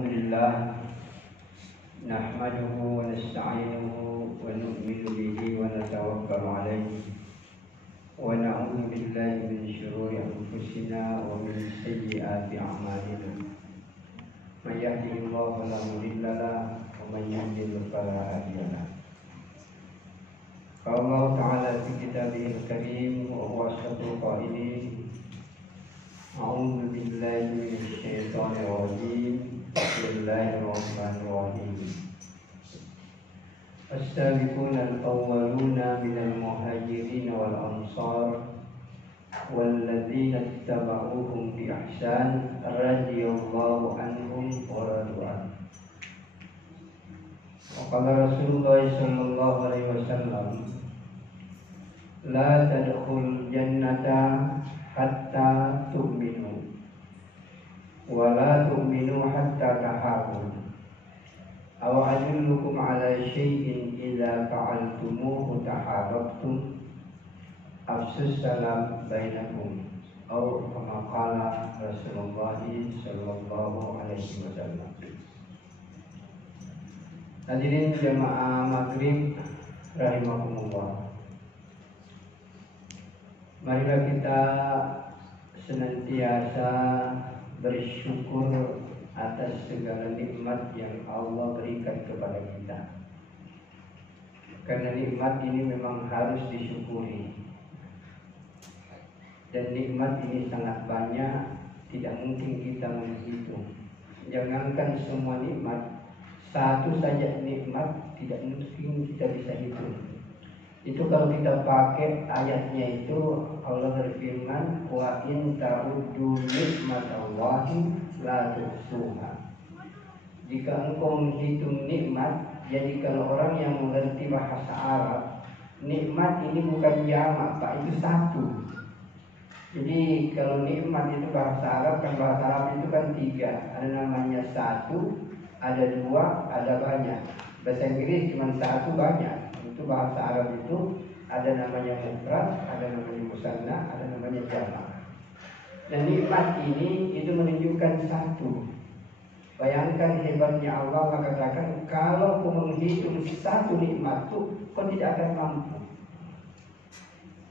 Alhamdulillah nahmaduhu wa nasta'inuhu wa nu'minu bihi wa natawakkalu alayhi wa na'udzu billahi min syururi anfusina wa min sayyiati a'malina. May yahdihillahu fala mudilla lahu wa may yudlil fala hadiya lahu. Qala Allah ta'ala fi kitabihil karim wa huwa asdaqul qailin. A'udzu billahi minasy syaithanir rajim. Bismillahirrahmanirrahim. As-sabiquna al-awwaluna minal muhajirin wal ansar walladzina ittaba'uuhum bi ihsan radhiyallahu anhum wa radu anhum. Wa qala Rasulullah sallallahu alaihi wasallam, la tadkhulul jannata hatta tu'minu wa la tu'minu hatta tahabbu. Aw adullukum ala syai'in idza fa'altumuhu tahabbtum afsus salam bainakum. Aw kama qala Rasulullah sallallahu alaihi wasallam. Hadirin jamaah maghrib rahimakumullah. Marilah kita senantiasa bersyukur atas segala nikmat yang Allah berikan kepada kita. Karena nikmat ini memang harus disyukuri. Dan nikmat ini sangat banyak, tidak mungkin kita menghitung. Jangankan semua nikmat, satu saja nikmat tidak mungkin kita bisa hitung. Itu kalau kita pakai ayatnya itu, Allah berfirman, wa in ta'uddu nikmatallahi la tuhsuha. Jika engkau menghitung nikmat, jadi kalau orang yang mengerti bahasa Arab, nikmat ini bukan jamak, Pak, itu satu. Jadi kalau nikmat itu bahasa Arab, kan bahasa Arab itu kan tiga, ada namanya satu, ada dua, ada banyak. Bahasa Inggris cuma satu, banyak. Itu bahasa Arab itu ada namanya mufrad, ada namanya musanna, ada namanya jamak. Dan nikmat ini itu menunjukkan satu. Bayangkan hebatnya Allah, maka katakan kalau kau menghitung satu nikmat itu kau tidak akan mampu.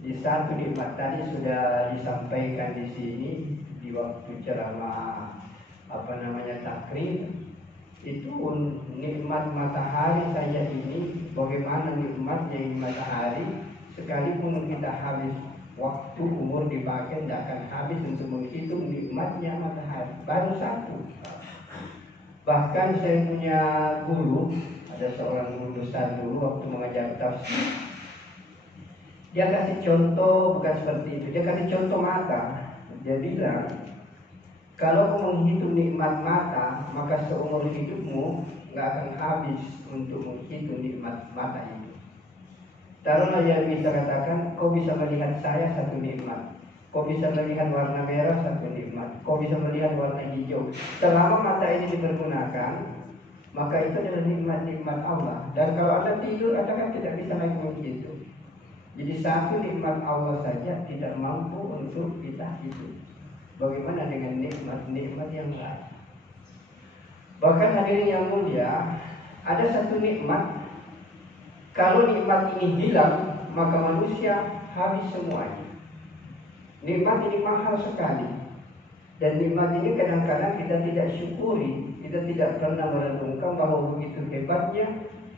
Di satu nikmat tadi sudah disampaikan di sini di waktu ceramah takrib. Itu nikmat matahari saja ini, bagaimana nikmatnya ini matahari, sekalipun kita habis waktu umur dipakai tidak akan habis untuk menghitung nikmatnya matahari. Baru satu. Bahkan saya punya guru, ada seorang guru besar dulu waktu mengajar tafsir, dia kasih contoh bukan seperti itu, dia kasih contoh mata. Dia bilang, kalau kau menghitung nikmat mata, maka seumur hidupmu nggak akan habis untuk menghitung nikmat mata itu. Taruhlah yang bisa katakan, kau bisa melihat saya satu nikmat, kau bisa melihat warna merah satu nikmat, kau bisa melihat warna hijau. Selama mata ini dipergunakan, maka itu adalah nikmat-nikmat Allah. Dan kalau Anda tidur, Anda kan tidak bisa lagi menghitung. Jadi satu nikmat Allah saja tidak mampu untuk kita hitung. Bagaimana dengan nikmat-nikmat yang lain? Bahkan hadirin yang mulia, ada satu nikmat, kalau nikmat ini hilang, maka manusia habis semuanya. Nikmat ini mahal sekali. Dan nikmat ini kadang-kadang kita tidak syukuri, kita tidak pernah merenungkan bahwa begitu hebatnya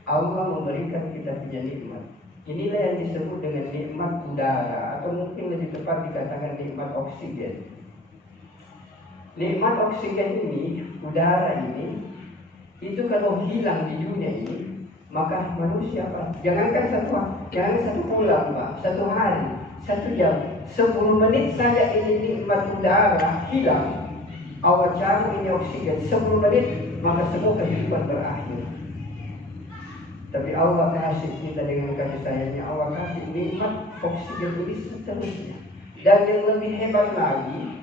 Allah memberikan kita punya nikmat. Inilah yang disebut dengan nikmat udara, atau mungkin lebih tepat dikatakan nikmat oksigen. Nikmat oksigen ini, udara ini, itu kalau hilang di dunia ini, maka manusia, Pak, jangan satu bulan, Pak, satu hari, 1 jam, 10 menit saja ini nikmat udara hilang. Awal caru ini oksigen, 10 menit, maka semua kehidupan berakhir. Tapi Allah kasih kita dengan kasih sayangnya, Allah kasih nikmat oksigen ini seterusnya. Dan yang lebih hebat lagi,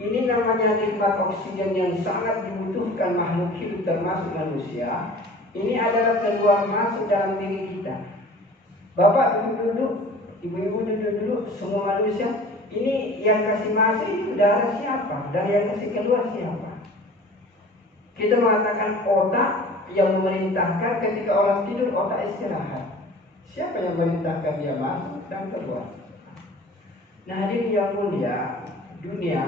ini namanya nikmat oksigen yang sangat dibutuhkan makhluk hidup termasuk manusia. Ini adalah keluar masuk dalam diri kita. Bapak duduk, ibu-ibu duduk, semua manusia. Ini yang kasih masuk ini udara siapa? Dan yang kasih keluar siapa? Kita mengatakan otak yang memerintahkan, ketika orang tidur otak istirahat. Siapa yang memerintahkan dia masuk dan keluar? Nah, hadirin yang mulia, dunia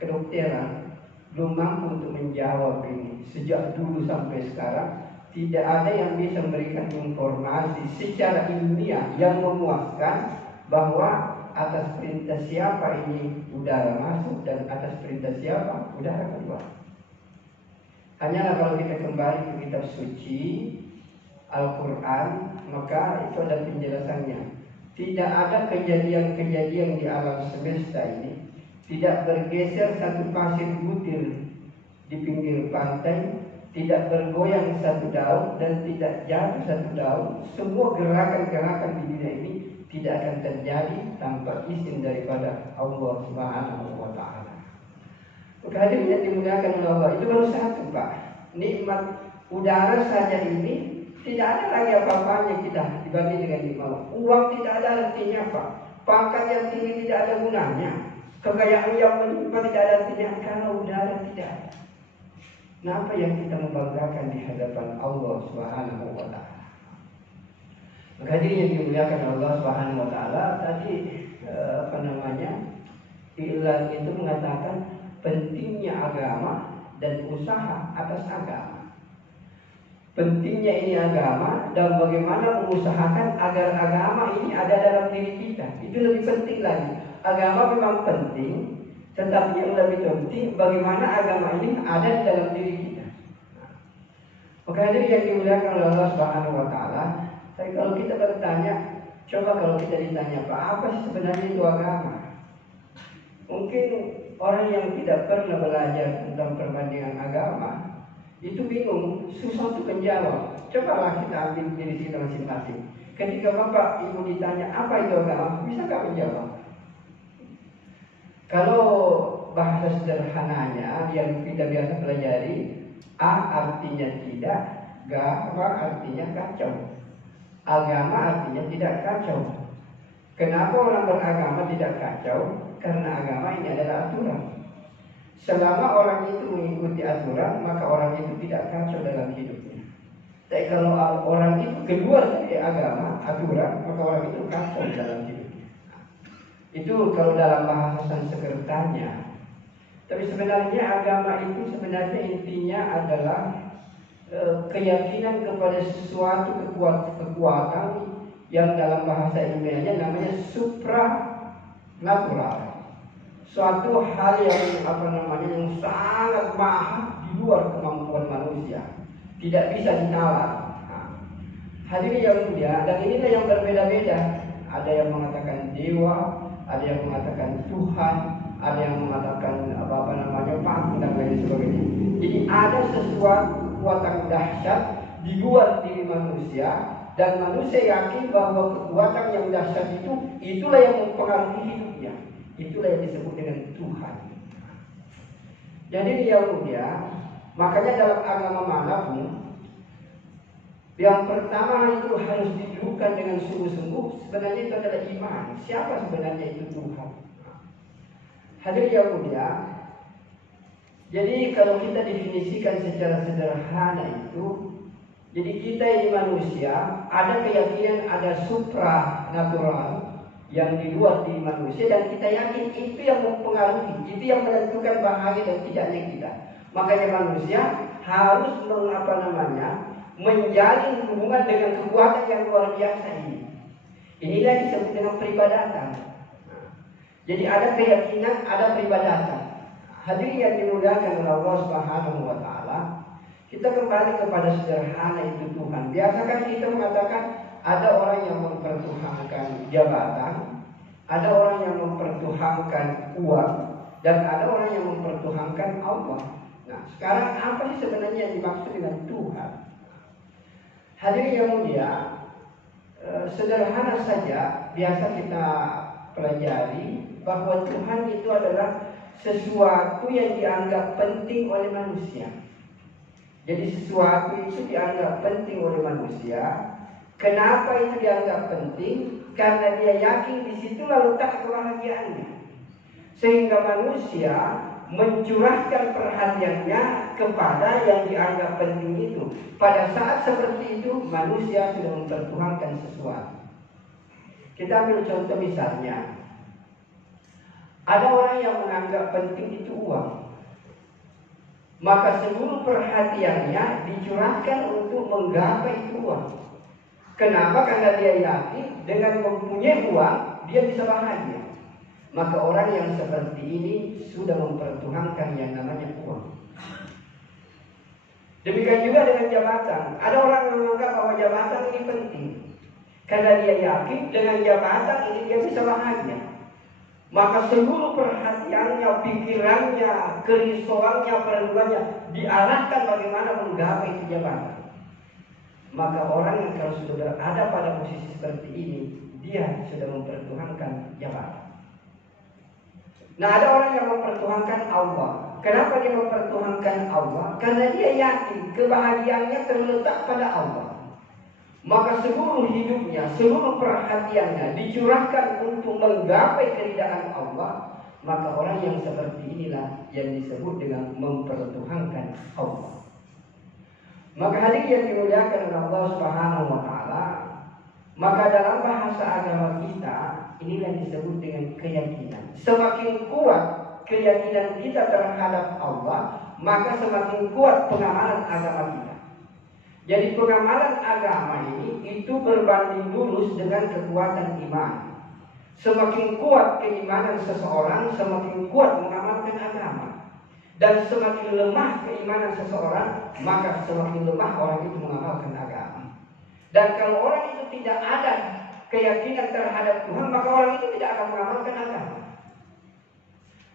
kedokteran belum mampu untuk menjawab ini. Sejak dulu sampai sekarang tidak ada yang bisa memberikan informasi secara ilmiah yang memuaskan bahwa atas perintah siapa ini udara masuk dan atas perintah siapa udara keluar. Hanyalah kalau kita kembali ke kitab suci Al-Quran, maka itu ada penjelasannya. Tidak ada kejadian-kejadian di alam semesta ini tidak bergeser satu pasir butir di pinggir pantai, tidak bergoyang satu daun dan tidak jatuh satu daun. Semua gerakan-gerakan di dunia ini tidak akan terjadi tanpa izin daripada Allah Subhanahu wa Ta'ala. Hadirin yang dimuliakan oleh Allah, itu baru satu, Pak. Nikmat udara saja ini tidak ada lagi apa-apanya kita dibanding dengan nikmat. Uang tidak ada artinya, Pak. Pangkat yang tinggi tidak ada gunanya. Kekayaan yang melimpah tidak ada artinya kalau udara tidak ada. Nah, apa yang kita membanggakan di hadapan Allah Subhanahu wa Ta'ala? Maka hadirin yang dimuliakan Allah Subhanahu wa Ta'ala, tadi Ilan itu mengatakan pentingnya agama dan usaha atas agama. Pentingnya ini agama dan bagaimana mengusahakan agar agama ini ada dalam diri kita. Itu lebih penting lagi. Agama memang penting, tetapi yang lebih penting bagaimana agama ini ada di dalam diri kita. Maka hadirin yang dimuliakan oleh Allah Subhanahu wa Ta'ala, tapi kalau kita bertanya, coba kalau kita ditanya, Pak, apa sih sebenarnya itu agama? Mungkin orang yang tidak pernah belajar tentang perbandingan agama itu bingung, susah untuk menjawab. Cobalah kita ambil diri kita masing-masing. Ketika Bapak Ibu ditanya apa itu agama, bisa nggak menjawab? Kalau bahasa sederhananya yang kita biasa pelajari, A artinya tidak, Gama artinya kacau. Agama artinya tidak kacau. Kenapa orang beragama tidak kacau? Karena agama ini adalah aturan. Selama orang itu mengikuti aturan, maka orang itu tidak kacau dalam hidupnya. Tapi kalau orang itu keluar dari agama, aturan, maka orang itu kacau dalam hidupnya. Itu kalau dalam bahasa Sanskertanya. Tapi sebenarnya agama itu sebenarnya intinya adalah keyakinan kepada sesuatu kekuatan yang dalam bahasa ilmiahnya namanya supranatural. Suatu hal yang yang sangat mahal di luar kemampuan manusia, tidak bisa ditawar. Hadirin yang mulia, dan inilah yang berbeda-beda. Ada yang mengatakan dewa, ada yang mengatakan Tuhan, ada yang mengatakan patung dan lain sebagainya. Jadi ada sesuatu kekuatan dahsyat di luar diri manusia, dan manusia yakin bahwa kekuatan yang dahsyat itu itulah yang mempengaruhi hidupnya. Itulah yang disebut dengan Tuhan. Jadi yang mulia, makanya dalam agama manapun, yang pertama itu harus didudukkan dengan sungguh-sungguh. Sebenarnya itu adalah iman. Siapa sebenarnya itu Tuhan? Hadirin yang mulia, jadi kalau kita definisikan secara sederhana itu, jadi kita ini manusia, ada keyakinan ada supranatural yang di luar diri manusia, dan kita yakin itu yang mempengaruhi, itu yang menentukan bahagia dan tidaknya kita. Makanya manusia harus menjalin hubungan dengan kekuatan yang luar biasa ini. Inilah disebut dengan peribadatan. Jadi ada keyakinan, ada peribadatan. Hadirin yang dimuliakan oleh Allah Subhanahu wa Ta'ala, kita kembali kepada sederhana itu Tuhan. Biasakan kita mengatakan ada orang yang mempertuhankan jabatan, ada orang yang mempertuhankan uang, dan ada orang yang mempertuhankan Allah. Nah, sekarang apa sih sebenarnya yang dimaksud dengan Tuhan? Hadirin yang mulia, sederhana saja biasa kita pelajari bahwa Tuhan itu adalah sesuatu yang dianggap penting oleh manusia. Jadi sesuatu itu dianggap penting oleh manusia. Kenapa itu dianggap penting? Karena dia yakin di situ letak kebahagiaannya. Sehingga manusia mencurahkan perhatiannya kepada yang dianggap penting itu. Pada saat seperti itu manusia sudah mempertuhankan sesuatu. Kita ambil contoh misalnya, ada orang yang menganggap penting itu uang, maka seluruh perhatiannya dicurahkan untuk menggapai itu uang. Kenapa? Karena dia yakin dengan mempunyai uang dia bisa bahagia. Maka orang yang seperti ini sudah mempertuhankan yang namanya uang. Demikian juga dengan jabatan. Ada orang yang menganggap bahwa jabatan ini penting, karena dia yakin dengan jabatan ini dia bisa bahagia. Maka seluruh perhatiannya, pikirannya, kerisauannya, perluannya diarahkan bagaimana menggapai itu jabatan. Maka orang yang kalau sudah berada pada posisi seperti ini, dia sudah mempertuhankan jabatan. Nah, ada orang yang mempertuhankan Allah. Kenapa dia mempertuhankan Allah? Karena dia yakin kebahagiaannya terletak pada Allah. Maka seluruh hidupnya, seluruh perhatiannya dicurahkan untuk menggapai keridaan Allah. Maka orang yang seperti inilah yang disebut dengan mempertuhankan Allah. Maka hadirin yang dimuliakan oleh Allah Subhanahu wa taala, maka dalam bahasa agama kita inilah yang disebut dengan keyakinan. Semakin kuat keyakinan kita terhadap Allah, maka semakin kuat pengamalan agama kita. Jadi pengamalan agama ini itu berbanding lurus dengan kekuatan iman. Semakin kuat keimanan seseorang, semakin kuat mengamalkan agama. Dan semakin lemah keimanan seseorang, maka semakin lemah orang itu mengamalkan agama. Dan kalau orang itu tidak ada keyakinan terhadap Tuhan, maka orang itu tidak akan mengamalkan agama.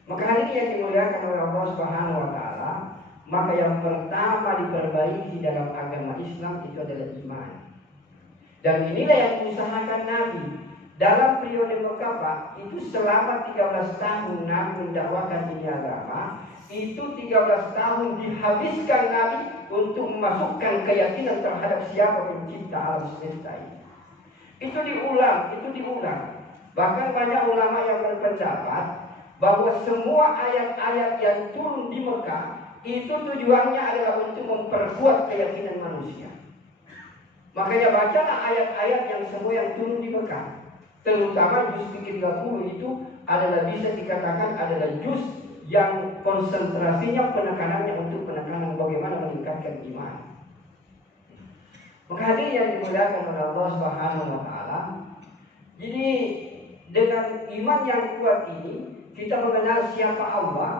Maka hal ini yang dimuliakan oleh Allah Subhanahu wa taala, maka yang pertama diperbaiki dalam agama Islam itu adalah iman. Dan inilah yang diusahakan Nabi dalam periode Mekah, Pak, itu selama 13 tahun Nabi mendakwakan ini agama. Itu 13 tahun dihabiskan Nabi untuk memasukkan keyakinan terhadap siapa pencipta alam semesta ini. Itu diulang. Bahkan banyak ulama yang berpendapat bahwa semua ayat-ayat yang turun di Mekah itu tujuannya adalah untuk memperkuat keyakinan manusia. Makanya bacalah ayat-ayat yang semua yang turun di Mekah. Terutama juz 30 itu adalah bisa dikatakan adalah juz yang konsentrasinya penekanannya untuk penekanan bagaimana meningkatkan iman. Maka hadirin yang dimuliakan oleh Allah Subhanahu wa taala, jadi dengan iman yang kuat ini kita mengenal siapa Allah,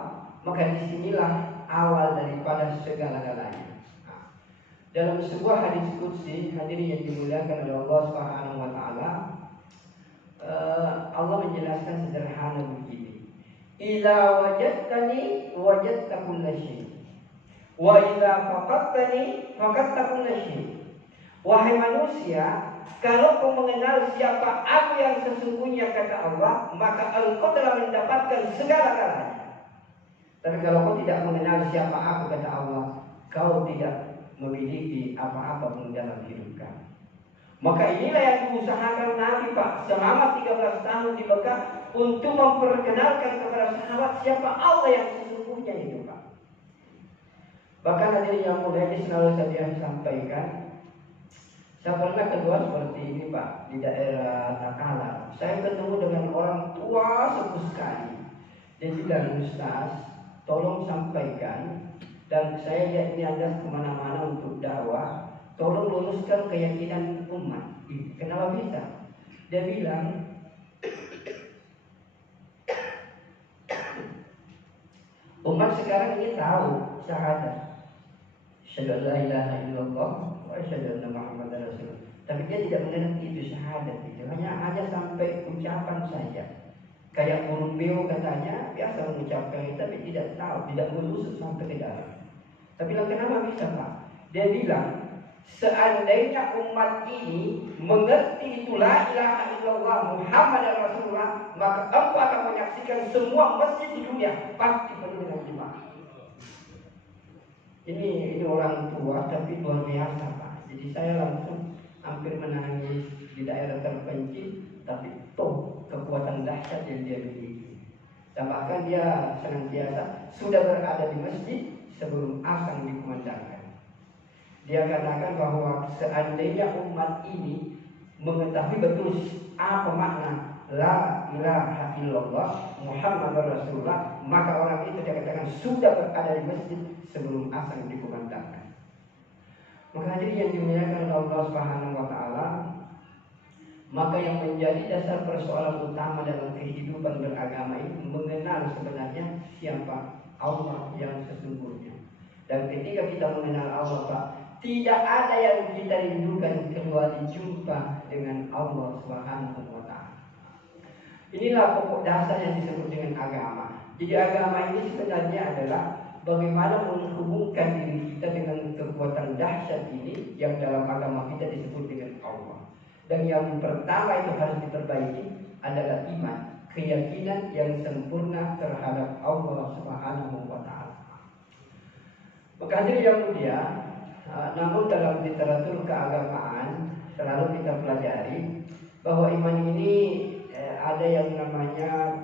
maka disinilah awal daripada segala-galanya. Dalam sebuah hadis qudsi, hadirin yang dimuliakan oleh Allah Subhanahu wa taala, Allah menjelaskan sederhana begini. Ila wajadtani wajadta kulla syai. Wa ila faqadtani faqadta kulla syai. Wahai manusia, kalau kau mengenal siapa aku yang sesungguhnya kata Allah, maka engkau telah mendapatkan segala-galanya. Tapi kalau kau tidak mengenal siapa aku kata Allah, kau tidak memiliki apa-apa pun dalam hidup kamu. Maka inilah yang diusahakan Nabi, Pak, selama 13 tahun di Mekah untuk memperkenalkan kepada sahabat siapa Allah yang sesungguhnya itu, Pak. Bahkan hadirin yang mulia ini selalu saya sampaikan. Saya pernah kedua seperti ini, Pak, di daerah Takala. Saya ketemu dengan orang tua sepuh sekali. Dia bilang, Ustaz, tolong sampaikan, dan saya lihat ini Anda kemana-mana untuk dakwah. Tolong luruskan keyakinan umat. Kenapa bisa? Dia bilang, umat sekarang ini tahu syahadat. Asyhadu an la ilaha illallah wa asyhadu anna Muhammadar Rasulullah. Tapi dia tidak mengerti itu syahadat itu. Hanya sampai ucapan saja. Kayak burung beo katanya biasa mengucapkan itu, tapi tidak tahu, tidak melusuk sampai ke dalam. Tapi kenapa bisa, Pak? Dia bilang, seandainya umat ini mengerti itu la ilaha illallah Muhammad Rasulullah, maka engkau akan menyaksikan semua masjid di dunia pasti penuh dengan jemaah. Ini orang tua tapi luar biasa, Pak. Jadi saya langsung hampir menangis di daerah terpencil, tapi toh kekuatan dahsyat yang dia miliki. Tambahkan dia senantiasa sudah berada di masjid sebelum azan dikumandangkan. Dia katakan bahwa seandainya umat ini mengetahui betul apa makna la ilaha illallah Muhammad Rasulullah, maka orang itu dia katakan sudah berada di masjid sebelum azan dikumandangkan. Maka hadirin yang dimuliakan Allah Subhanahu wa taala, maka yang menjadi dasar persoalan utama dalam kehidupan beragama ini mengenal sebenarnya siapa Allah yang sesungguhnya. Dan ketika kita mengenal Allah, Pak, tidak ada yang kita rindukan kecuali jumpa dengan Allah Subhanahu wa taala. Inilah pokok dasar yang disebut dengan agama. Jadi agama ini sebenarnya adalah bagaimana menghubungkan diri kita dengan kekuatan dahsyat ini yang dalam agama kita disebut dengan Allah. Dan yang pertama itu harus diperbaiki adalah iman, keyakinan yang sempurna terhadap Allah Subhanahu wa taala. Maka hadirin yang mulia, namun dalam literatur keagamaan selalu kita pelajari bahwa iman ini ada yang namanya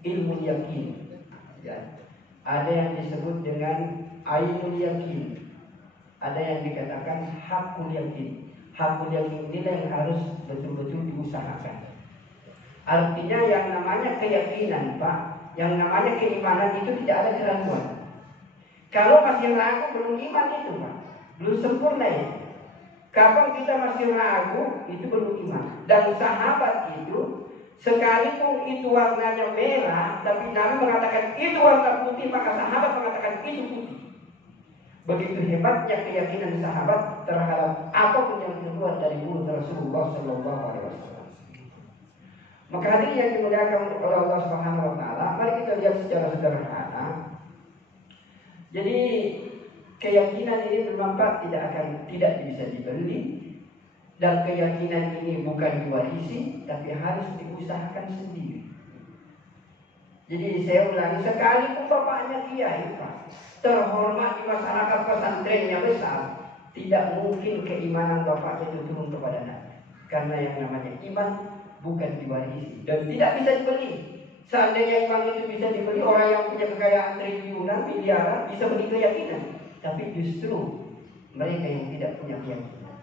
ilmu yakin, ya. Ada yang disebut dengan ainul yakin, ada yang dikatakan hakul yakin. Hakul yakin inilah yang harus betul-betul diusahakan. Artinya yang namanya keyakinan, Pak, yang namanya keimanan itu tidak ada keraguan. Kalau masih ragu belum iman itu, Pak, belum sempurna ya. Kapan kita masih ragu itu belum iman. Dan sahabat itu sekalipun itu warnanya merah, tapi Nabi mengatakan itu warna putih, maka sahabat mengatakan itu putih. Begitu hebatnya keyakinan sahabat terhadap apapun yang keluar dari mulut Rasulullah Sallallahu Alaihi Wasallam. Maka hadirin yang dimuliakan oleh Allah Subhanahu Wa Taala, mari kita lihat secara sederhana. Jadi keyakinan ini memang tidak bisa dibeli, dan keyakinan ini bukan diwarisi, tapi harus diusahakan sendiri. Jadi saya ulangi, sekalipun bapaknya kiai, Pak, terhormat di masyarakat pesantrennya besar, tidak mungkin keimanan bapaknya itu turun kepada Nabi. Karena yang namanya iman bukan diwarisi dan tidak bisa dibeli. Seandainya iman itu bisa dibeli, orang yang punya kekayaan triliunan, miliaran bisa beli keyakinan. Tapi justru mereka yang tidak punya keyakinan.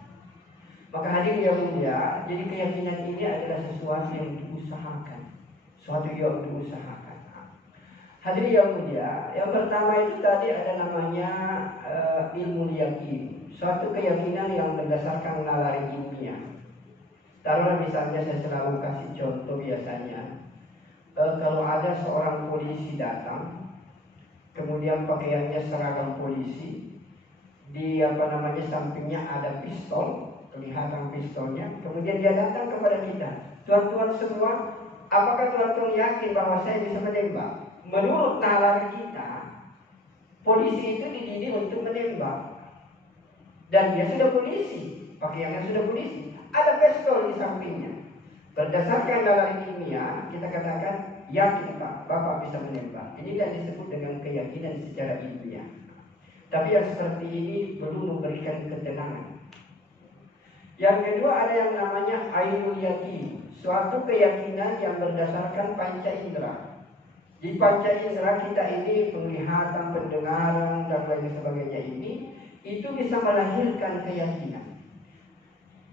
Maka hadirin yang mulia, jadi keyakinan ini adalah sesuatu yang diusahakan, sesuatu yang diusahakan. Hadirin yang mulia, yang pertama itu tadi ada namanya ilmu yakin, suatu keyakinan yang berdasarkan nalar ilmiah. Taruhlah misalnya saya selalu kasih contoh biasanya, kalau ada seorang polisi datang, kemudian pakaiannya seragam polisi, di sampingnya ada pistol, kelihatan pistolnya, kemudian dia datang kepada kita, tuan-tuan semua, apakah tuan-tuan yakin bahwa saya bisa menembak? Menurut nalar kita, polisi itu dididik untuk menembak. Dan dia sudah polisi, pakaiannya sudah polisi, ada pistol di sampingnya. Berdasarkan nalar ilmiah, kita katakan, yakin Pak, Bapak bisa menembak. Ini yang disebut dengan keyakinan secara ilmiah. Tapi yang seperti ini belum memberikan ketenangan. Yang kedua ada yang namanya ainul yakin, suatu keyakinan yang berdasarkan panca indera. Di panca indera kita ini, penglihatan, pendengaran, dan lain sebagainya ini, itu bisa melahirkan keyakinan.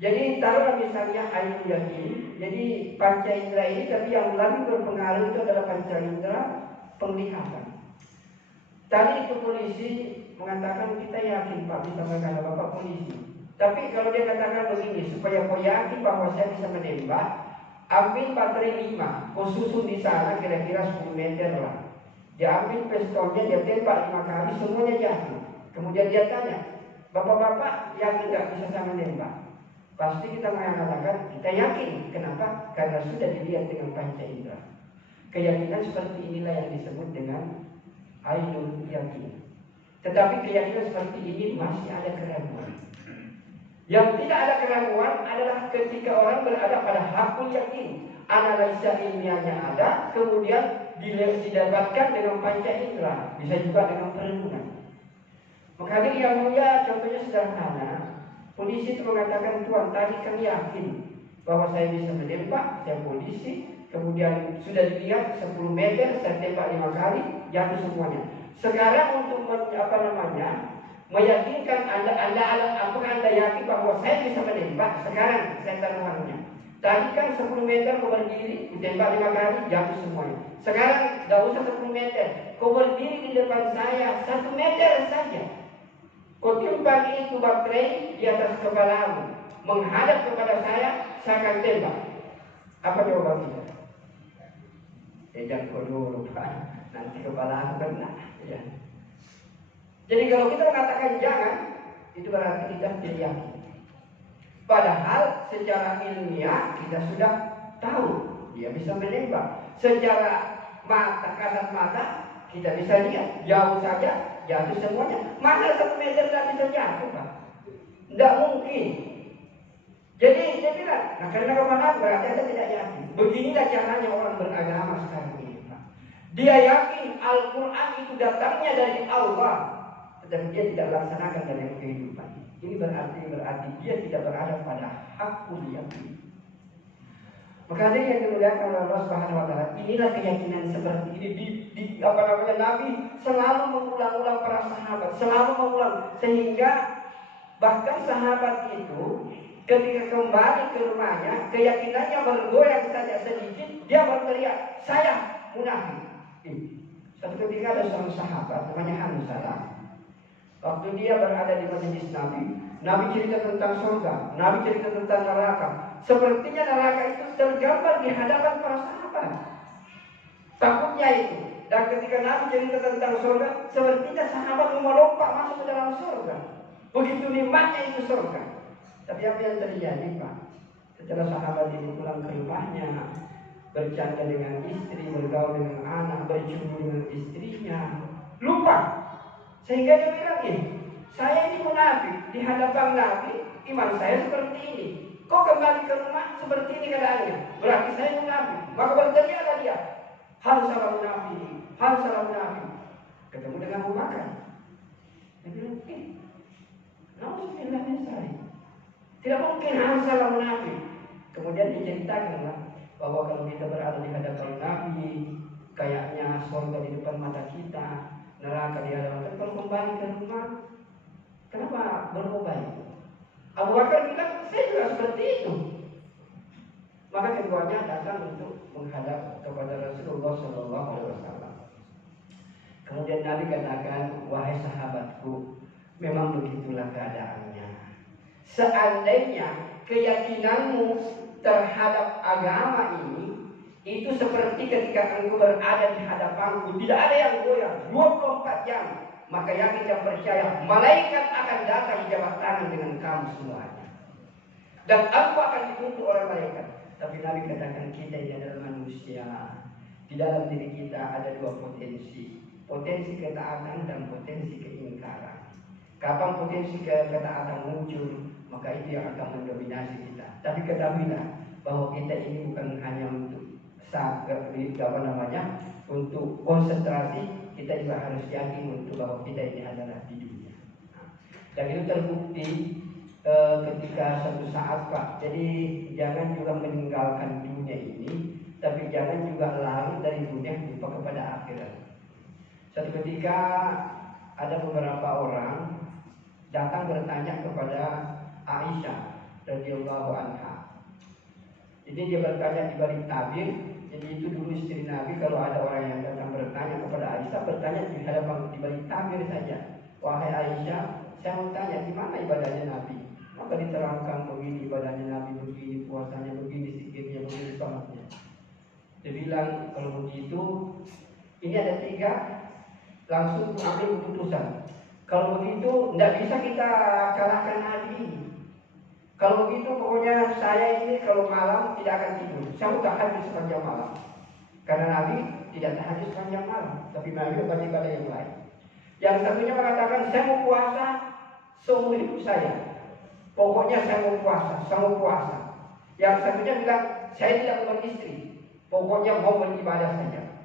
Jadi taruhlah misalnya ainul yakin, jadi panca indera ini, tapi yang lebih berpengaruh itu adalah panca indera penglihatan. Tadi itu polisi mengatakan kita yakin Pak bisa mengenal Bapak polisi. Tapi kalau dia katakan begini, supaya kau yakin bahwa saya bisa menembak, ambil baterai 5, kau susun di sana kira-kira 10 meter lah. Dia ambil pistolnya, dia tembak 5 kali, semuanya jatuh. Kemudian dia tanya, Bapak-bapak yakin nggak bisa saya menembak? Pasti kita mengatakan kita yakin. Kenapa? Karena sudah dilihat dengan panca indera. Keyakinan seperti inilah yang disebut dengan ainul yakin. Tetapi keyakinan seperti ini masih ada keraguan. Yang tidak ada keraguan adalah ketika orang berada pada hakul yakin, analisa ilmiahnya ada, kemudian didapatkan dengan panca indera, bisa juga dengan perenungan. Maka yang mulia, contohnya sederhana, polisi itu mengatakan, Tuan, tadi kami yakin bahwa saya bisa menembak, saya polisi, Kemudian sudah dilihat 10 meter, saya tembak 5 kali, jatuh semuanya. Sekarang untuk meyakinkan apakah anda yakin bahwa saya bisa menembak? Sekarang saya taruhannya. Tadi kan 10 meter kau berdiri, ditembak 5 kali, jatuh semuanya. Sekarang tidak usah 10 meter, kau berdiri di depan saya 1 meter saja. Kau timpang itu baterai di atas kepalamu, menghadap kepada saya akan tembak. Apa jawaban kita? Jangan kau dulu Pak, nanti kepala aku kena. Ya. Jadi kalau kita mengatakan jangan, itu berarti kita tidak yakin. Padahal secara ilmiah kita sudah tahu dia bisa menembak. Secara kasat mata kita bisa lihat jauh saja jatuh semuanya. Mana 1 meter tidak bisa jatuh Pak? Tidak mungkin. Jadi dia bilang, nah karena kemana berarti Anda tidak yakin. Beginilah caranya orang beragama sekarang ini Pak. Dia yakin Al-Quran itu datangnya dari Allah, tetapi dia tidak laksanakan dalam kehidupan. Ini berarti dia tidak berada pada hakul yakin. Maka ada yang dimuliakan oleh Allah Subhanahu wa taala. Inilah keyakinan seperti ini Nabi selalu mengulang-ulang para sahabat, selalu mengulang sehingga bahkan sahabat itu ketika kembali ke rumahnya, keyakinannya bergoyang saja sedikit, dia berteriak, "Saya munafik." Satu ketika ada seorang sahabat namanya Hamzah. Waktu dia berada di majelis Nabi cerita tentang surga, Nabi cerita tentang neraka. Sepertinya neraka itu tergambar di hadapan para sahabat. Takutnya itu. Dan ketika Nabi cerita tentang surga, sepertinya sahabat mau melompat masuk ke dalam surga. Begitu nikmatnya itu surga. Tapi apa yang terjadi Pak? Setelah sahabat ini pulang ke rumahnya, bercanda dengan istri, bergaul dengan anak, bercumbu dengan istrinya, lupa. Sehingga dia bilang ini, saya ini munafik di hadapan Nabi, iman saya seperti ini. Kok kembali ke rumah seperti ini keadaannya? Berarti saya munafik. Maka berteriaklah dia, hal salah munafik, hal salah munafik. Ketemu dengan Abu Bakar. Dia bilang, nauzubillah min dzalik. Tidak mungkin hal salah munafik. Kemudian diceritakanlah bahwa kalau kita berada di hadapan Nabi, kayaknya surga di depan mata kita, neraka di hadapan kita. Kalau kembali ke rumah, kenapa berubah? Abu Bakar bilang, saya juga seperti itu. Maka keduanya datang untuk menghadap kepada Rasulullah SAW. Kemudian Nabi katakan, wahai sahabatku, memang begitulah keadaannya. Seandainya keyakinanmu terhadap agama ini itu seperti ketika engkau berada di hadapanku, tidak ada yang goyang 24 jam, maka yakin dan percaya malaikat akan datang jabat tangan dengan kamu semuanya, dan aku akan dituntut oleh malaikat. Tapi Nabi katakan kita ini adalah manusia. Di dalam diri kita ada 2 potensi, potensi ketaatan dan potensi keingkaran. Kapan potensi ketaatan muncul, maka itu yang akan mendominasi kita. Tapi ketahuilah bahwa kita ini bukan hanya untuk untuk konsentrasi, kita juga harus yakin untuk bahwa kita ini adalah di dunia. Dan itu terbukti ketika suatu saat Pak. Jadi jangan juga meninggalkan dunia ini, tapi jangan juga lari dari dunia lupa kepada akhirat. Suatu ketika ada beberapa orang datang bertanya kepada Aisyah radhiyallahu anha. Jadi dia bertanya di balik tabir. Jadi itu dulu istri Nabi, kalau ada orang yang datang bertanya kepada Aisyah, bertanya di hadapan di balik tabir saja. Wahai Aisyah, saya mau tanya di mana ibadahnya Nabi? Maka diterangkan begini ibadahnya Nabi, begini puasanya, begini zikirnya, begini salatnya. Dia bilang kalau begitu, ini ada 3, langsung ambil keputusan. Kalau begitu, tidak bisa kita kalahkan Nabi. Kalau begitu pokoknya saya ini kalau malam tidak akan tidur. Saya tahajud sepanjang malam. Karena Nabi tidak tahajud sepanjang malam, tapi Nabi ibadah yang lain. Yang satunya mengatakan saya mau puasa seumur hidup saya. Pokoknya saya mau puasa, Yang satunya bilang saya tidak mau beristri. Pokoknya mau beribadah saja.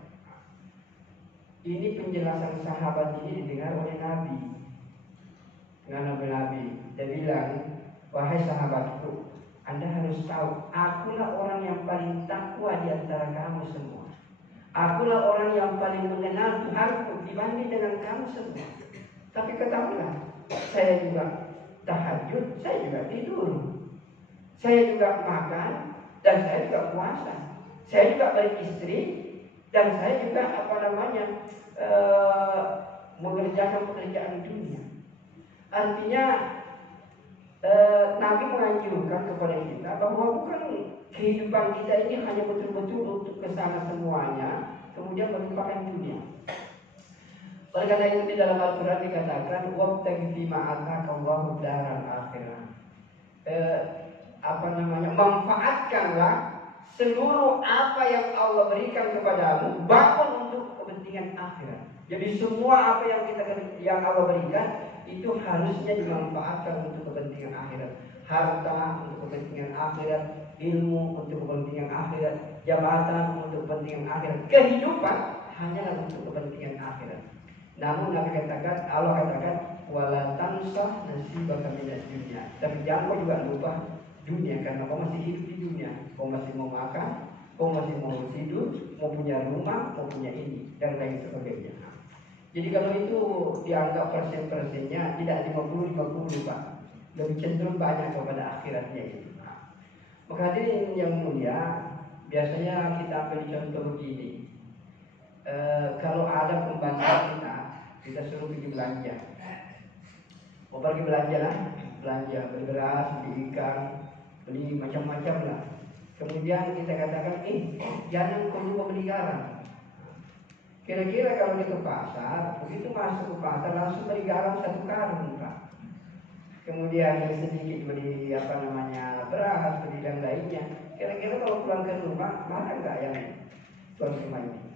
Ini penjelasan sahabat ini didengar oleh Nabi. Dengan Nabi, dia bilang, wahai sahabatku, Anda harus tahu, akulah orang yang paling takwa di antara kamu. leharku dibanding dengan kamu semua. Tapi ketahuilah, saya juga tahajud, saya juga tidur, saya juga makan, dan saya juga puasa, saya juga beristri, dan saya juga mengerjakan pekerjaan dunia. Artinya Nabi menganjurkan kepada kita bahwa bukan kehidupan kita ini hanya betul-betul untuk kesana semuanya, kemudian melupakan dunia. Oleh karena itu di dalam Al-Quran dikatakan wabtaghi fima ataka Allahu daral akhirah. Manfaatkanlah seluruh apa yang Allah berikan kepadamu, bangun untuk kepentingan akhirat. Jadi semua apa yang Allah berikan itu harusnya dimanfaatkan untuk kepentingan akhirat. Harta untuk kepentingan akhirat, ilmu untuk kepentingan akhirat, jabatan untuk kepentingan akhirat, kehidupan hanyalah untuk kepentingan akhirat. Namun Allah katakan wala tansah nasibaka minad dunya. Tapi jangan kau juga lupa dunia, karena kau masih hidup di dunia. Kau masih mau makan, kau masih mau tidur, mau punya rumah, mau punya ini dan lain sebagainya. Jadi kalau itu dianggap persen-persennya tidak 50-50 Pak, lebih cenderung banyak kepada akhiratnya itu. Maka hadirin yang mulia, biasanya kita ambil contoh begini. Kalau ada pembantu kita suruh pergi belanja. Mau pergi belanja lah, belanja beli beras, beli ikan, beli macam-macam lah. Kemudian kita katakan, jangan kau lupa beli garam. Kira-kira kalau dia ke pasar, begitu masuk ke pasar langsung beli garam 1 karung Pak. Kemudian sedikit beli beras, beli dan lainnya. Kira-kira kalau pulang ke rumah, marah nggak yang tuan rumah ini?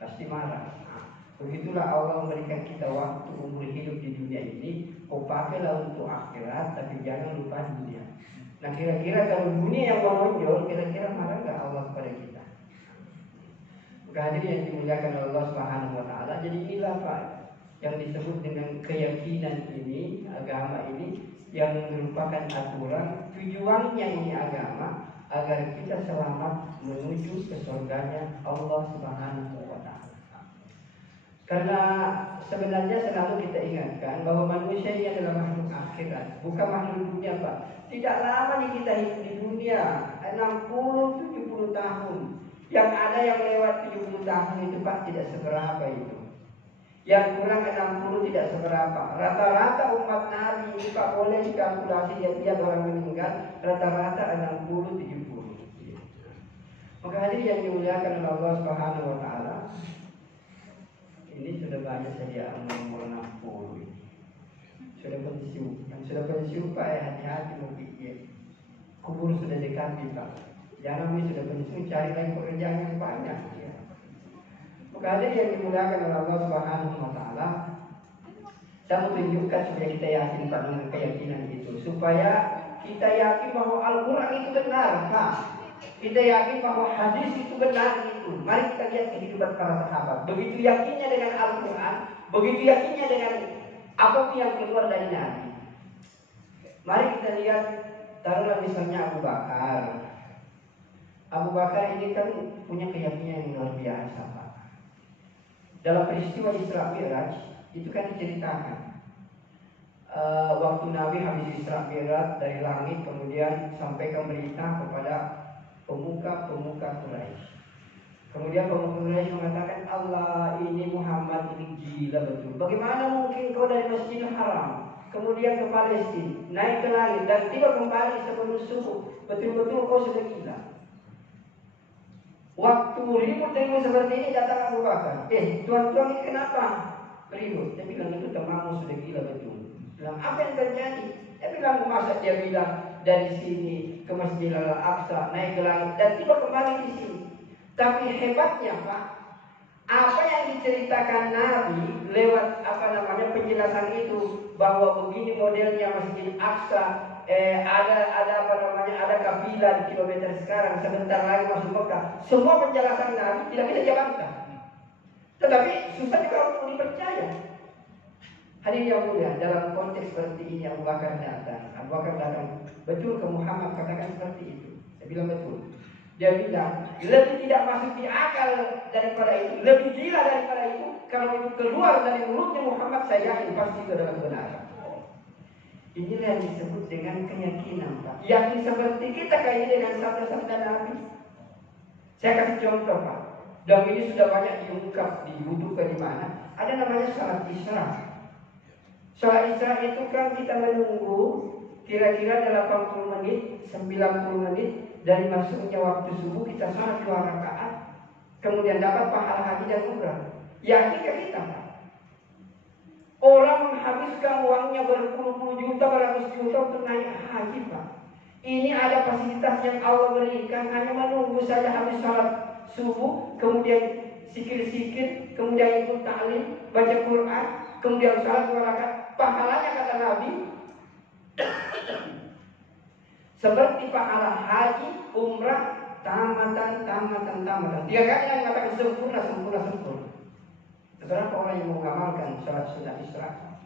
Pasti marah. Begitulah Allah memberikan kita waktu umur hidup di dunia ini. Kau pakailah untuk akhirat, tapi jangan lupa dunia. Nah kira-kira kalau dunia yang menonjol, kira-kira marah nggak Allah kepada kita? Hadirin yang dimuliakan Allah Subhanahu wa taala. Jadi inilah Pak yang disebut dengan keyakinan ini, agama ini yang merupakan aturan. Tujuannya ini agama agar kita selamat menuju ke surganya Allah Subhanahu wa taala. Karena sebenarnya selalu kita ingatkan bahwa manusia ini adalah makhluk akhirat, bukan makhluk dunia Pak. Tidak lama nih kita hidup di dunia, 60-70 tahun. Yang ada yang lewat 70 tahun itu Pak tidak seberapa itu. Yang kurang 60 tidak seberapa. Rata-rata umat Nabi ini Pak boleh dikalkulasi tiap orang meninggal rata-rata 60-70. Maka hadirin yang dimuliakan Allah Subhanahu wa taala, ini sudah banyak saja umur 60 ini. Sudah pensiun. Yang sudah pensiun Pak hati-hati mau pikir. Kubur sudah dekat Pak. Jangan sudah pensiun cari lagi pekerjaan yang banyak. Ya. Maka hadirin yang dimuliakan oleh Allah Subhanahu wa taala, saya mau tunjukkan supaya kita yakin Pak dengan keyakinan itu, supaya kita yakin bahwa Al-Quran itu benar Pak. Kita yakin bahwa hadis itu benar itu. Mari kita lihat kehidupan para sahabat. Begitu yakinnya dengan Al-Quran, begitu yakinnya dengan apapun yang keluar dari Nabi. Mari kita lihat, taruhlah misalnya Abu Bakar. Abu Bakar ini kan punya keyakinan yang luar biasa Pak. Dalam peristiwa Isra Mi'raj itu kan diceritakan. Waktu Nabi habis Isra Mi'raj dari langit, kemudian sampaikan berita kepada pemuka-pemuka Quraisy. Kemudian pemuka Quraisy mengatakan, Allah ini Muhammad ini gila betul. Bagaimana mungkin kau dari Masjidil Haram kemudian ke Palestina, naik ke langit dan tiba kembali sebelum subuh? Betul-betul kau sudah gila. Waktu ribut seperti ini datang Abu Bakar. Tuan-tuan ini kenapa ribut? Dia bilang itu temanmu sudah gila betul. Bilang apa yang terjadi? Dia bilang masa dia bilang dari sini ke Masjidil Al-Aqsa naik ke langit dan tiba kembali di sini. Tapi hebatnya Pak, apa yang diceritakan Nabi lewat penjelasan itu bahwa begini modelnya Masjid Al-Aqsa, ada kafilah di kilometer sekarang, sebentar lagi masuk Mekah. Semua penjelasan Nabi tidak bisa jalankan. Tetapi susah juga untuk dipercaya. Hadirin yang mulia, dalam konteks seperti ini Abu Bakar datang betul ke Muhammad, katakan seperti itu. Saya bilang betul. Dia bilang lebih tidak masuk di akal daripada itu, lebih gila daripada itu. kalau itu keluar dari mulutnya Muhammad, saya yakin pasti itu adalah kebenaran. Inilah yang disebut dengan keyakinan, Pak. Yakin seperti kita kayak dengan sabda-sabda Nabi. Saya kasih contoh, Pak. Dan ini sudah banyak diungkap, dibutuhkan di mana. Ada namanya salat Isra. Salat Isra itu kan kita menunggu kira-kira 80 menit, 90 menit dari masuknya waktu subuh kita salat 2 rakaat, kemudian dapat pahala haji dan umrah. Yakinkah kita, Pak? Orang menghabiskan uangnya berpuluh-puluh juta, beratus juta untuk naik haji, Pak. Ini ada fasilitas yang Allah berikan, hanya menunggu saja habis salat subuh, kemudian sikir-sikir, kemudian ikut ta'lim, baca Quran, kemudian salat 2 rakaat. Pahalanya kata Nabi seperti pahala haji, umrah, tamatan. 3 kali yang mengatakan sempurna. Beberapa orang yang mengamalkan salat sunat Isra.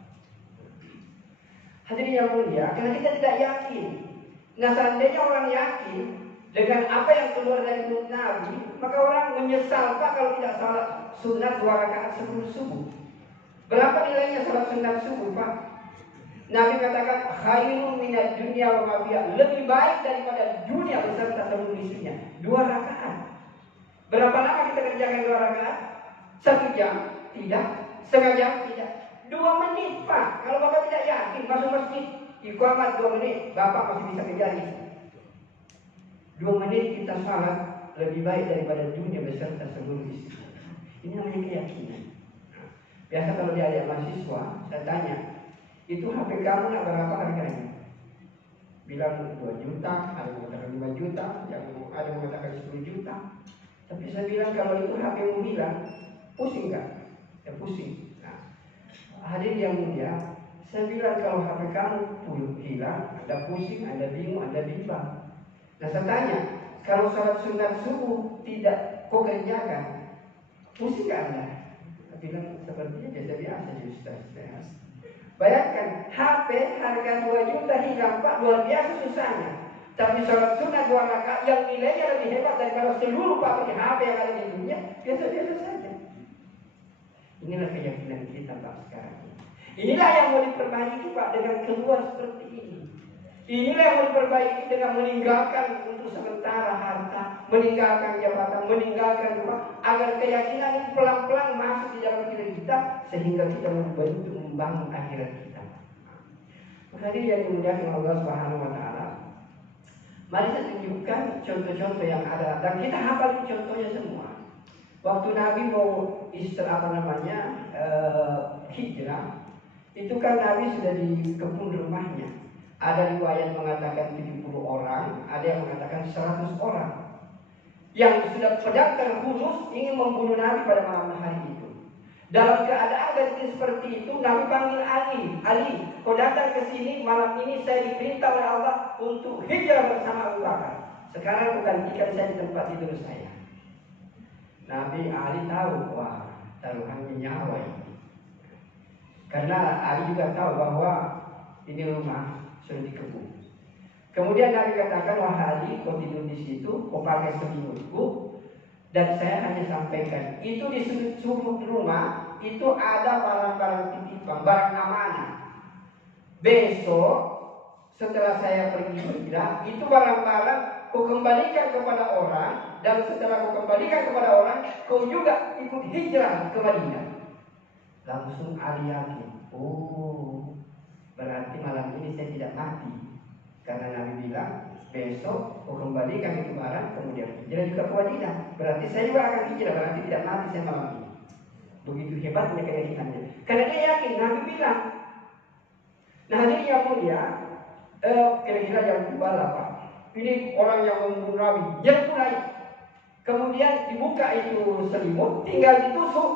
Hadirin yang mulia, karena kita tidak yakin. Nah, seandainya orang yakin dengan apa yang keluar dari mulut Nabi, maka orang menyesal, Pak, kalau tidak salat sunat 2 rakaat sebelum subuh. Berapa nilainya salat sunat subuh, Pak? Nabi katakan khairun minad dunya wa ma fiha, lebih baik daripada dunia beserta seluruh isinya. 2 rakaat. Berapa lama kita kerjakan 2 rakaat? 1 jam? Tidak. Setengah jam? Tidak. 2 menit, Pak. Kalau Bapak tidak yakin masuk masjid, iqamah 2 menit, Bapak masih bisa kejar itu. 2 menit kita salat lebih baik daripada dunia beserta seluruh isinya. Ini namanya keyakinan. Biasa kalau dia ada mahasiswa, saya tanya, itu HP kamu nak berapa harganya? Bilang 2 juta, ada yang mengatakan 5 juta, ada yang mengatakan 10 juta. Tapi saya bilang kalau itu HP mu hilang, pusing kan? Ya pusing. Nah, hadirin yang mulia, saya bilang kalau HP kamu hilang, Anda pusing, Anda bingung, Anda bimbang. Nah, saya tanya, kalau salat sunat subuh tidak kau kerjakan, pusing gak Anda? Saya bilang sepertinya biasa-biasa di Ustaz. Bayangkan, HP harga 2 juta hilang, Pak, luar biasa susahnya. Tapi salat sunat 2 rakaat yang nilainya lebih hebat daripada seluruh pabrik HP yang ada di dunia, biasa-biasa saja. Inilah keyakinan kita, Pak, sekarang. Inilah yang mau diperbaiki, Pak, dengan keluar seperti ini. Inilah yang mau diperbaiki dengan meninggalkan untuk sementara harta, meninggalkan jabatan, meninggalkan rumah, agar keyakinan ini pelan-pelan masuk di dalam diri kita, sehingga kita membantu membangun akhirat kita. Maka yang dimuliakan Allah Subhanahu wa Ta'ala, mari kita tunjukkan contoh-contoh yang ada, dan kita hafal contohnya semua. Waktu Nabi mau hijrah, itu kan Nabi sudah di kebun rumahnya. Ada riwayat mengatakan 70 orang, ada yang mengatakan 100 orang yang sudah pedang terkhusus ingin membunuh Nabi pada malam hari itu. Dalam keadaan genting seperti itu, Nabi panggil Ali, kau datang ke sini malam ini, saya diperintah oleh Allah untuk hijrah bersama Abu Bakar. Sekarang kau gantikan saya di tempat tidur saya. Nabi Ali tahu, wah, taruhannya nyawa ini. Karena Ali juga tahu bahwa ini rumah sudah dikepung. Kemudian Nabi katakan, wah Ali, kau tidur di situ, kau pakai selimutku, dan saya hanya sampaikan, itu di sudut rumah itu ada barang-barang titipan, barang amanah. Besok setelah saya pergi hijrah, itu barang-barang kau kembalikan kepada orang, dan setelah kau kembalikan kepada orang, kau juga ikut hijrah ke Madinah. Langsung Ali yakin, oh, berarti malam ini saya tidak mati, karena Nabi bilang besok kau kembalikan itu barang, kemudian hijrah juga ke Madinah. Berarti saya juga akan hijrah, berarti tidak mati saya malam ini. Begitu hebatnya keyakinannya, karena dia yakin. Nabi bilang. Nah, ini yang mulia, kira-kira yang kedua lah, Pak. Ini orang yang membunuh Nabi, dia mulai. Kemudian dibuka itu selimut, tinggal ditusuk.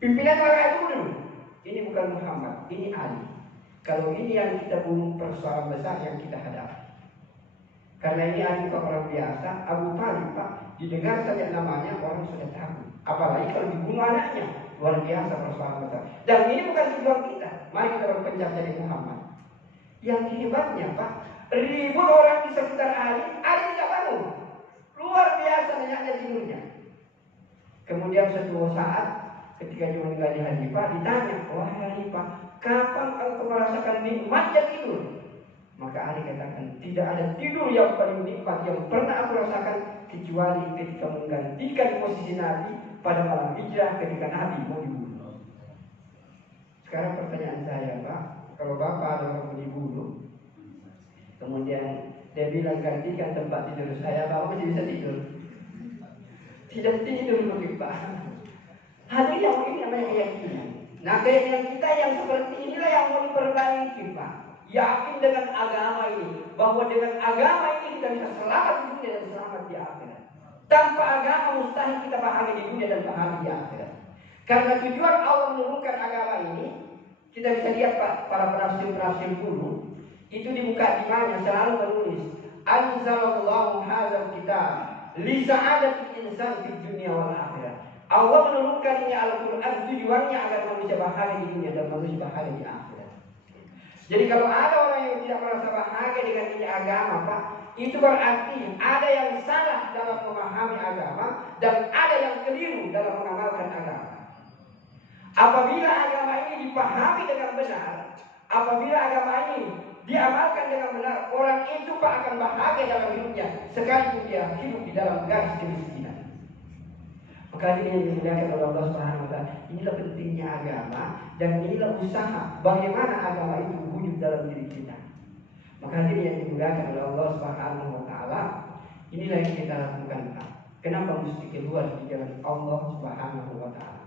Pimpinan mereka itu dulu. Ini bukan Muhammad, ini Ali. Kalau ini yang kita bunuh, persoalan besar yang kita hadapi. Karena ini Ali bukan orang biasa. Abu Talib, Pak, didengar saja namanya orang sudah takut. Apalagi kalau dibunuh anaknya, luar biasa persoalan besar. Dan ini bukan tujuan kita. Mari kita berpencar dari Muhammad. Yang hebatnya, Pak, ribuan orang di sekitar Ali tidak bangun. Luar biasa banyaknya tidurnya. Kemudian suatu saat Ketika dia meninggal di Halifah, ditanya, wahai Halifah, kapan engkau merasakan nikmatnya tidur? Maka Ali katakan, tidak ada tidur yang paling nikmat yang pernah aku rasakan kecuali ketika menggantikan posisi Nabi pada malam hijrah ketika Nabi mau dibunuh. Sekarang pertanyaan saya, Pak, kalau Bapak ada orang dibunuh, kemudian dia bilang gantikan tempat tidur saya, Bapak masih bisa tidur? Tidak tidur begitu, Pak. Hadirin yang ini namanya keyakinan. Nah, keyakinan kita yang seperti inilah yang mau diperbaiki, Pak. Yakin dengan agama ini, bahwa dengan agama ini kita bisa selamat di dunia dan selamat di akhirat. Tanpa agama mustahil kita bahagia di dunia dan bahagia di akhirat. Karena tujuan Allah menurunkan agama ini, kita bisa lihat Pak, para penafsir dulu itu dibuka di mana selalu menulis Anzalallahu hadzal kitab li sa'adatil insan fid dunya wal akhirah. Allah menurunkan ini Al-Quran tujuannya agar manusia bahagia di dunia dan manusia bahagia di akhirat. Jadi kalau ada orang yang tidak merasa bahagia dengan ini agama, Pak, itu berarti ada yang salah dalam memahami agama dan ada yang keliru dalam mengamalkan agama. Apabila agama ini dipahami dengan benar, apabila agama ini diamalkan dengan benar, orang itu Pak akan bahagia dalam hidupnya sekalipun dia hidup di dalam garis kemiskinan. Maka ini yang dimuliakan oleh Allah Subhanahu wa taala. Inilah pentingnya agama dan inilah usaha bagaimana agama itu wujud dalam diri kita. Maka ini yang dimuliakan oleh Allah Subhanahu wa taala. Inilah yang kita lakukan. Kenapa mesti keluar di jalan Allah Subhanahu wa taala?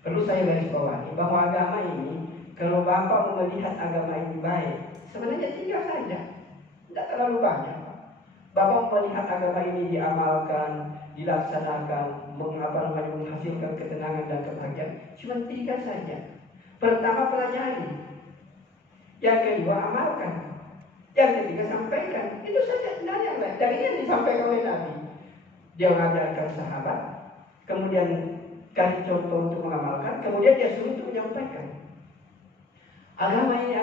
Perlu saya garis bawahi bahwa agama ini, kalau Bapak mau melihat agama ini baik, sebenarnya 3 saja. Tidak terlalu banyak. Bapak melihat agama ini diamalkan, dilaksanakan, menghasilkan ketenangan dan kebahagiaan, cuma 3 saja. Pertama, pelajari. Yang kedua, amalkan. Yang ketiga, sampaikan. Itu saja sebenarnya. Dan ini yang disampaikan oleh Nabi. Dia mengajarkan sahabat, kemudian kasih contoh untuk mengamalkan, kemudian dia suruh untuk menyampaikan. Agama ini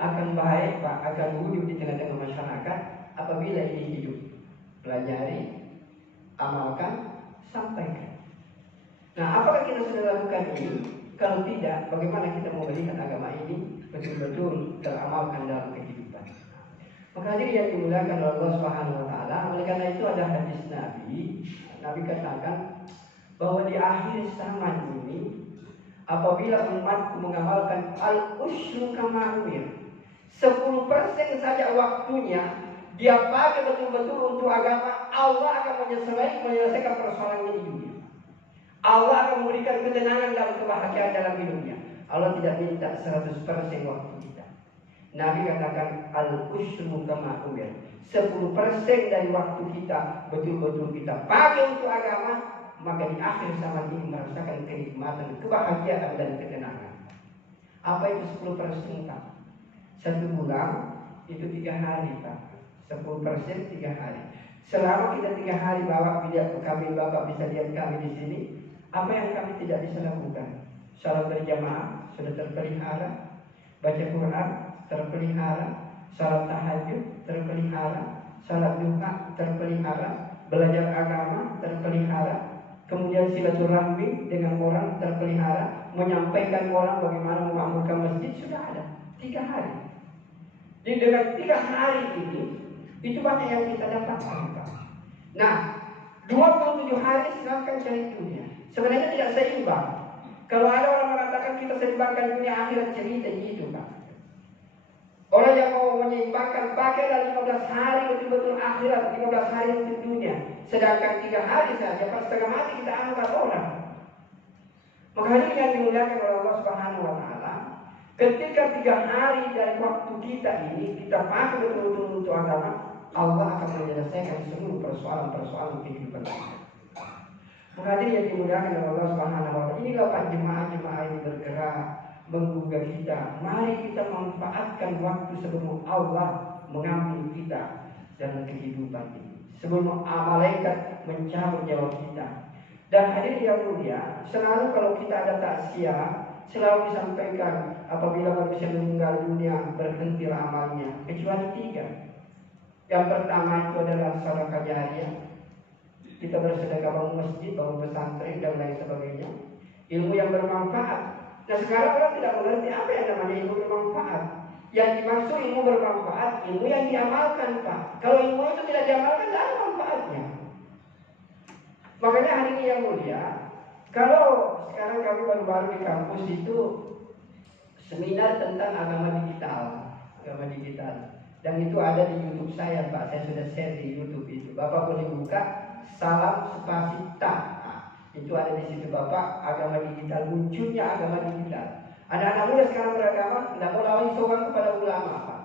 akan baik, Pak, akan wujud di tengah-tengah masyarakat apabila ini hidup. Pelajari, amalkan, sampaikan. Nah, apakah kita sudah lakukan ini? Kalau tidak, bagaimana kita mau melihat agama ini betul-betul teramalkan dalam kehidupan? Maka hadirin yang dimuliakan oleh Allah Subhanahu wa taala, oleh karena itu ada hadis Nabi katakan bahwa di akhir zaman ini apabila umatku mengamalkan al-usyru kama umir, 10% saja waktunya dia pakai betul-betul untuk agama, Allah akan menyelesaikan persoalannya di dunia. Allah akan memberikan ketenangan dan kebahagiaan dalam hidupnya. Allah tidak minta 100% waktu kita. Nabi katakan al-usyru kama umir, 10% dari waktu kita betul-betul kita pakai untuk agama, maka di akhir zaman ini merasakan kenikmatan, kebahagiaan dan ketenangan. Apa itu 10%, Pak? 1 bulan itu 3 hari, Pak. 10% 3 hari. Selama kita 3 hari Bapak bisa lihat kami di sini, apa yang kami tidak bisa lakukan? Salat berjamaah sudah terpelihara, baca Quran terpelihara, salat tahajud terpelihara, salat duha terpelihara, belajar agama terpelihara, kemudian silaturahmi dengan orang terpelihara, menyampaikan orang bagaimana memakmurkan masjid sudah ada 3 hari. Jadi dengan 3 hari ini itu banyak yang kita dapatkan. Nah, 27 hari silahkan cari dunia. Sebenarnya tidak seimbang. Kalau ada orang mengatakan kita seimbangkan dunia akhirat, cerita gitu, Pak. Orang yang mau menyeimbangkan pakailah 15 hari betul-betul akhirat, 15 hari untuk dunia. Sedangkan 3 hari saja, pas setengah mati kita angkat orang. Maka ini yang dimuliakan oleh Allah Subhanahu wa taala. Ketika 3 hari dari waktu kita ini kita pakai betul-betul untuk agama, Allah akan menyelesaikan seluruh persoalan-persoalan kehidupan kita. Maka ini yang dimuliakan oleh Allah Subhanahu wa taala. Inilah Pak jemaah-jemaah yang bergerak menggugah kita. Mari kita manfaatkan waktu sebelum Allah mengambil kita dalam kehidupan ini, sebelum malaikat mencabut nyawa kita. Dan hadirin yang mulia, selalu kalau kita ada takziah, selalu disampaikan apabila manusia meninggal dunia berhentilah amalnya, kecuali 3. Yang pertama itu adalah sedekah jariyah. Kita bersedekah bangun masjid, bangun pesantren dan lain sebagainya. ilmu yang bermanfaat. Nah sekarang orang tidak mengerti apa yang namanya ilmu bermanfaat. Yang dimaksud ilmu bermanfaat, ilmu yang diamalkan, Pak. Kalau ilmu itu tidak diamalkan, tidak ada manfaatnya. Makanya hari ini yang mulia, kalau sekarang kami baru-baru di kampus itu seminar tentang agama digital. Dan itu ada di YouTube saya, Pak. Saya sudah share di YouTube itu. Bapak boleh buka Salam Spasi Ta. Nah, itu ada di situ, Bapak. Agama digital, munculnya agama digital. Anak-anak muda sekarang beragama tidak mau lagi sowan kepada ulama, Pak.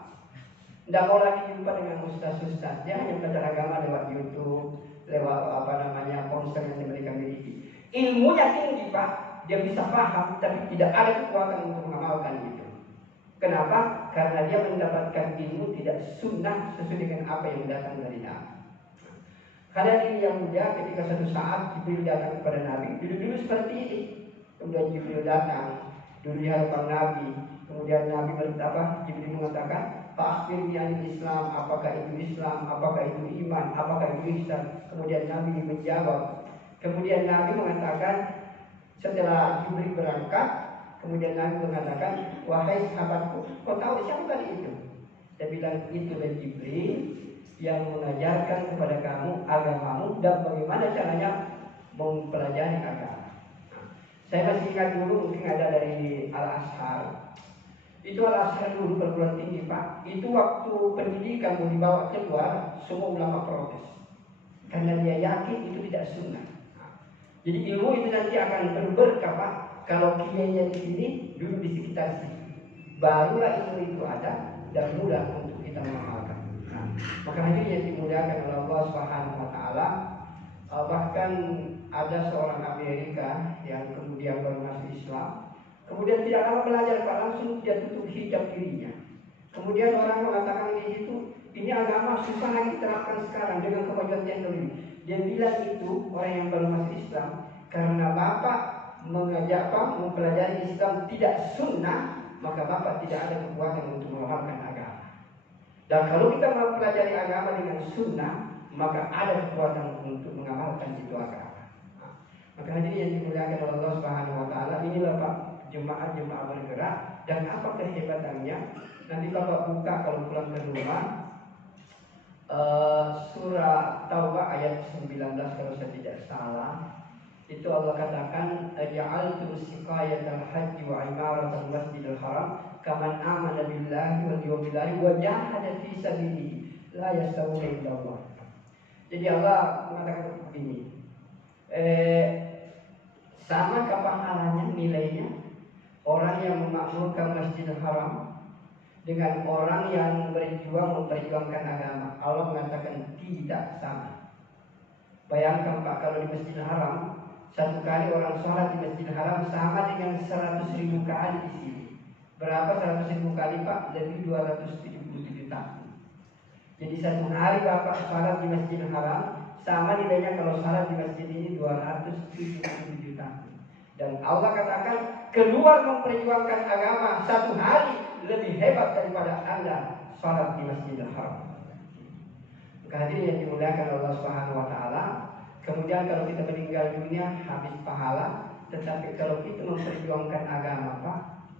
Tidak mau lagi jumpa dengan ustaz-ustaz. Dia hanya belajar agama lewat YouTube, lewat ponsel yang mereka miliki. Ilmunya tinggi, Pak. Dia bisa paham, tapi tidak ada kekuatan untuk mengamalkan itu. Kenapa? Karena dia mendapatkan ilmu tidak sunnah sesuai dengan apa yang datang dari Nabi. Karena ini yang mulia, ketika suatu saat Jibril datang kepada Nabi, dulu seperti ini. Kemudian Jibril datang, dulu di hadapan Nabi. Kemudian Nabi Jibril mengatakan, "Akhirni anil Islam, apakah itu Islam, apakah itu iman, apakah itu ihsan?" Kemudian Nabi menjawab. Kemudian Nabi mengatakan, setelah Jibril berangkat, kemudian Nabi mengatakan, "Wahai sahabatku, kau tahu siapa tadi itu?" Dia bilang, "Itulah Jibril yang mengajarkan kepada kamu agamamu dan bagaimana caranya mempelajari agama." Saya masih ingat dulu, mungkin ada dari Al-Azhar. Itu Al-Azhar dulu perguruan tinggi, Pak. Itu waktu pendidikan mau dibawa keluar, semua ulama protes. Karena dia yakin itu tidak sunnah. Jadi ilmu itu nanti akan berberkah, Pak. Kalau kiainya di sini, dulu di sekitar sini, barulah ilmu itu ada dan mudah untuk kita mengamalkan. Nah, maka hadirin yang dimuliakan oleh Allah Subhanahu Wa Taala, bahkan ada seorang Amerika yang kemudian baru masuk Islam, kemudian tidak lama belajar, Pak, langsung dia tutup hijab dirinya. Kemudian orang mengatakan di situ, ini agama susah lagi diterapkan sekarang dengan kemajuan teknologi. Dia bilang itu orang yang baru masuk Islam karena bapak mengajak mempelajari Islam tidak sunnah, maka bapak tidak ada kekuatan untuk mengamalkan agama. Dan kalau kita mempelajari agama dengan sunnah, maka ada kekuatan untuk mengamalkan itu agama. Nah, maka hadirin yang dimuliakan oleh Allah Subhanahu Wa Taala, inilah Pak jemaah-jemaah bergerak dan apa kehebatannya? Nanti bapak buka kalau pulang ke rumah. Surah Taubah ayat 19 kalau saya tidak salah. Itu Allah katakan, "Ja'altu siqayatal haji wa imaratal masjidil haram kaman amana billahi wal yawmil akhir wa jahada fi sabilihi la yastawuna indallah." Jadi Allah mengatakan begini, sama pahalanya, nilainya orang yang memakmurkan Masjidil Haram dengan orang yang memperjuangkan agama. Allah mengatakan tidak sama. Bayangkan, Pak, kalau di Masjidil Haram, satu kali orang sholat di Masjidil Haram sama dengan 100.000 kali di sini. Berapa 100.000 kali, Pak? Lebih 277 tahun. Jadi satu hari Bapak sholat di Masjidil Haram sama nilainya kalau sholat di masjid ini 277 tahun. Dan Allah katakan, keluar memperjuangkan agama satu hari lebih hebat daripada Anda sholat di Masjidil Haram. Maka hadirin yang dimuliakan Allah Subhanahu Wa Taala, kemudian kalau kita meninggal dunia habis pahala, tetapi kalau kita memperjuangkan agama, Pak,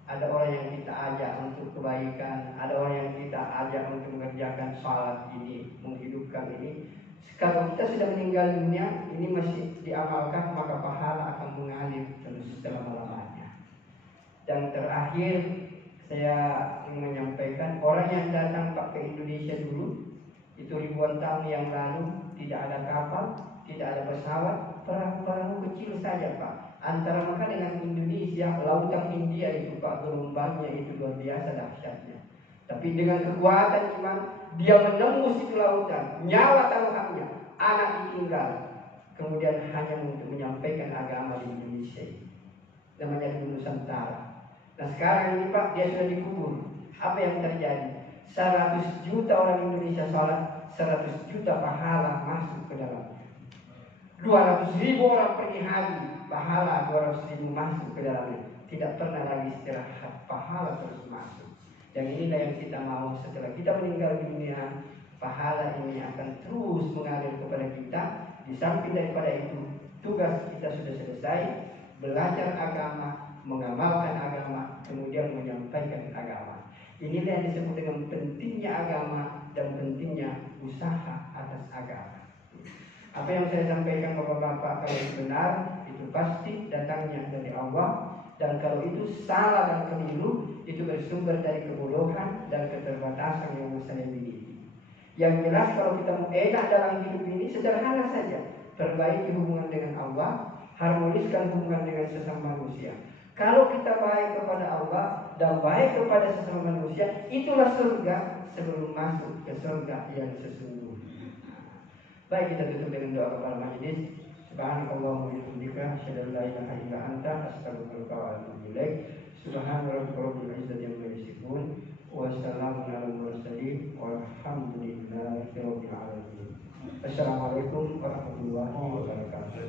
ada orang yang kita ajak untuk kebaikan, ada orang yang kita ajak untuk mengerjakan sholat ini, menghidupkan ini. Kalau kita sudah meninggal dunia, ini masih diamalkan, maka pahala akan mengalir terus selama-lamanya. Dan terakhir, saya ingin menyampaikan, orang yang datang Pak ke Indonesia dulu, itu ribuan tahun yang lalu, tidak ada kapal, tidak ada pesawat, perahu-perahu kecil saja, Pak. Antara Mekah dengan Indonesia, lautan India itu, Pak, gelombangnya itu luar biasa dahsyatnya. Tapi dengan kekuatan iman, dia menembus itu lautan, nyawa taruhannya, anak ditinggal, kemudian hanya untuk menyampaikan agama di Indonesia. Namanya di Nusantara. Nah sekarang ini, Pak, dia sudah dikubur. Apa yang terjadi? 100 juta orang Indonesia sholat, 100 juta pahala masuk ke dalamnya. 200.000 orang pergi haji, pahala 200.000 masuk ke dalamnya. Tidak pernah lagi istirahat, pahala terus masuk. Dan inilah yang kita mau setelah kita meninggal dunia, pahala ini akan terus mengalir kepada kita. Di samping daripada itu, tugas kita sudah selesai. belajar agama, mengamalkan agama, kemudian menyampaikan agama. Inilah yang disebut dengan pentingnya agama dan pentingnya usaha atas agama. Apa yang saya sampaikan Bapak-bapak, kalau itu benar, itu pasti datangnya dari Allah. Dan kalau itu salah dan keliru, itu bersumber dari kebodohan dan keterbatasan yang saya miliki. Yang jelas kalau kita mau enak dalam hidup ini, sederhana saja. Perbaiki hubungan dengan Allah, harmoniskan hubungan dengan sesama manusia. Kalau kita baik kepada Allah dan baik kepada sesama manusia, itulah surga sebelum masuk ke surga yang sesungguhnya. Baik, kita tutup dengan doa kepala majelis. Subhanallah wa bihamdika, asyhadu an la ilaha illa anta, astaghfiruka wa atubu ilaik. Subhana rabbika rabbil izzati amma yasifun, wa salamun alal mursalin, walhamdulillahi rabbil alamin. Assalamualaikum warahmatullahi wabarakatuh.